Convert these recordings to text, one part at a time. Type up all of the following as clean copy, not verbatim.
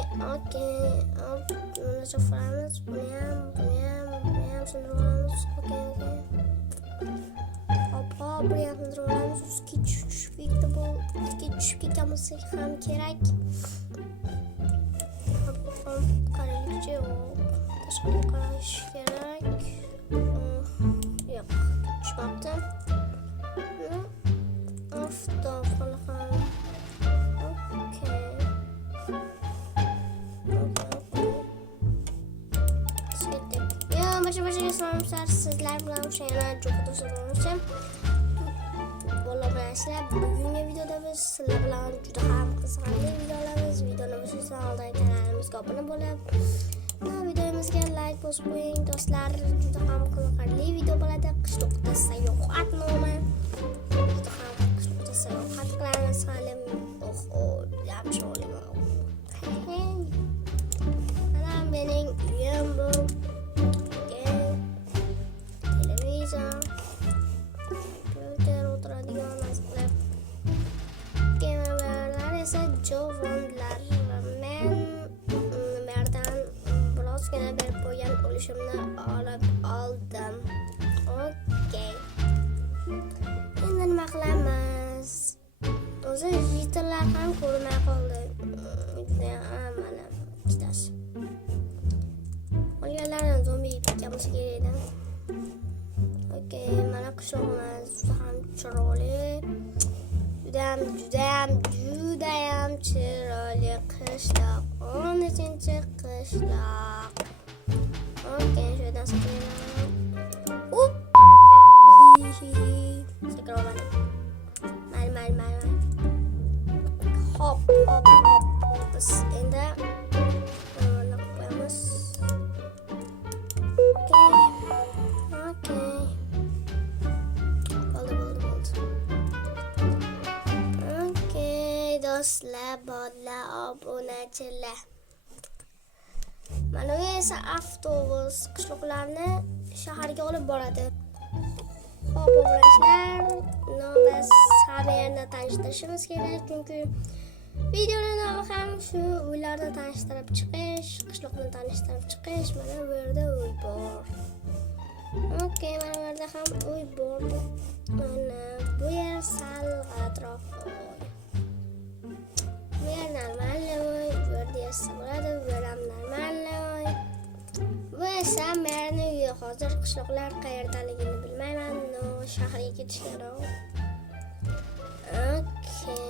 Okey. Bunu sıfırlamız. Bunu sınırlamız. Okey. Hoppa, buraya sınırlamız. Üstki düşüp gitti bu. Üstki düşüp gitmesi ham kerak. Hoppa, karayıcı o. Taşkın karayış kerak. Yok, düşmaptım. Ofta falan. Okey. Başa yaşlanmışlar sizler bilen bu şeyler çok da sorulmuşum. Bo'laverasizlar. Bugungi videoda biz sizlar bilan juda ham qiziqarli videolarimiz. Videoni sizdan oldin kanalimizga obuna bo'lib, videomizga like bosib qo'ying do'stlar. Juda ham qiziqarli video bo'ladi. Qishloqda sayohatnoma. Juda ham qishloqda sayohat qilamiz hali. Yaxshi o'ylayman. Mana mening uyim bu. Jovonlar men merdan birozgina berib qo'ygan ulushimni olib oldim. Okey. Endi nima qilamiz? O'zi jitirlar ham ko'rmay qoldi. Mana ikkitasi. Qolganlarni zombi yeb ketamiz kerak. Okey, mana qishloqimiz juda ham chiroyli. Judayam chiroyli qishloq. 13-chi qishloq. Okey, shu yerdan sakrayman. Up! Sakraman. Mal. Hop. Biz endi mana qo'yamiz. Okey. Do'stlar, bolalar, obunachilar. Mana bu esa avtobus qishloqlarni shaharga olib boradi. Xo'p, obunachilar, biz hamma yerni tanishtirishimiz kerak, chunki videoning nomi ham shu uylarni tanishtirib chiqish, qishloqni tanishtirib chiqish. Mana bu yerda uy bor. Okey, mana bu yerda ham uy bor. Mana bu yer sal atrof. Bu yer normalniy, bu yerda esa bo'ladi, bu yer ham normalniy. Bu esa merning uyi. Hozir qishloqlar qayerdaligini bilmayman, shaharga ketish kerak. Okey.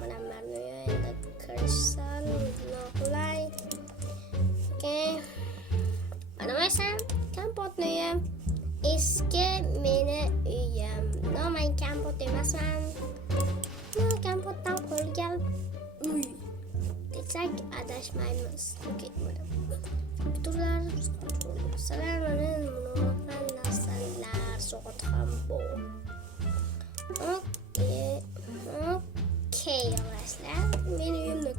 Mana merning uyi, endi kirishsan, noqulay. Okey. Mana bu esa kompotning uyi. Eski meni uyim. Men kompot emasman. Kompotdan qolgan uy desak adashmaymiz. Okey, mana turlar salarmanin munofiq narsalar so'qit ham bor. Okey, yo'lashlar. Men uyimni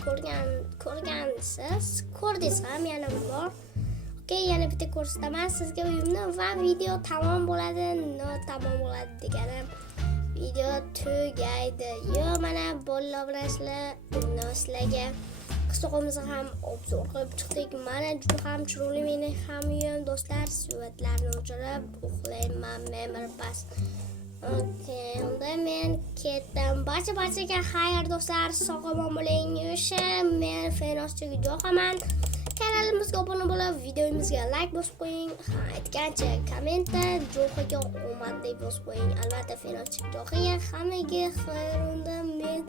ko'rdingiz ham yana bor. Okey, yana bitta ko'rsataman sizga uyimni va video tamom bo'ladi, tamom bo'ladi deganim. Video tugaydi. Mana bolalar bilan sizlarga qishloqimizni ham obzor qilib chiqdik. Mana juda ham chiroyli meni ham uyim do'stlar. Suratlarni o'chirib uxlayman men bas. Okey, unda men ketdim. Barchaga xayr do'stlar. Sog' omon bo'ling. Men Fenoschi Jo'xaman. Kanalimizga obuna bo'lib, videomizga like bosib qo'ying. Aytgancha kommentda Jo'xaga omad deb bosib qo'ying. Albatta Fenoschi Jo'xaga hammaga xayr unda men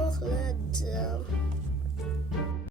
uxladim.